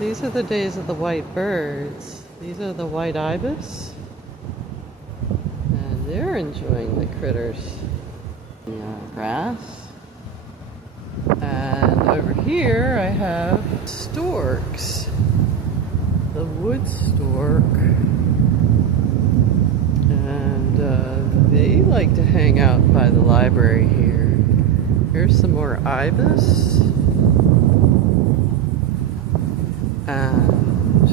These are the days of the white birds. These are the White Ibis. And they're enjoying the critters. The grass. And over here I have storks. The Wood Stork. And they like to hang out by the library here. Here's some more ibis. And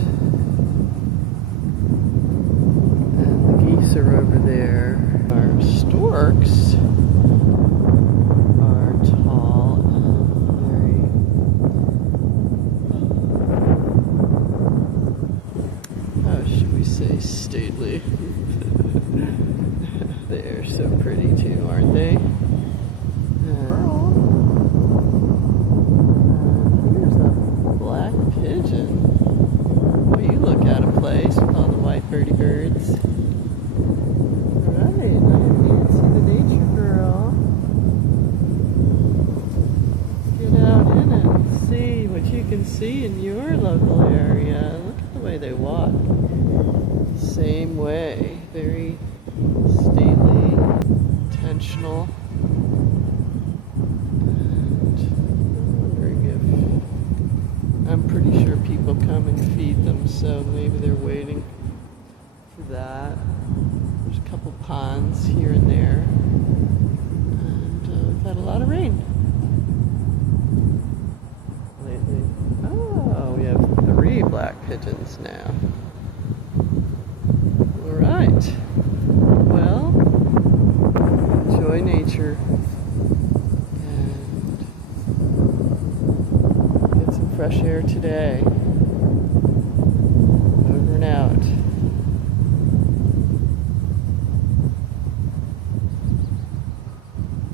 the geese are over there. Our storks are tall and very how should we say stately. They're so pretty too, aren't they? Pigeon. Well, you look out of place with all the white birdie birds. Alright, Nancy the nature girl. Get out in it and see what you can see in your local area. Look at the way they walk. Same way. Very stately, intentional. I'm pretty sure people come and feed them, so maybe they're waiting for that. There's a couple ponds here and there, and we've had a lot of rain lately. Oh, we have 3 black pigeons now. Alright, well, enjoy nature. Fresh air today.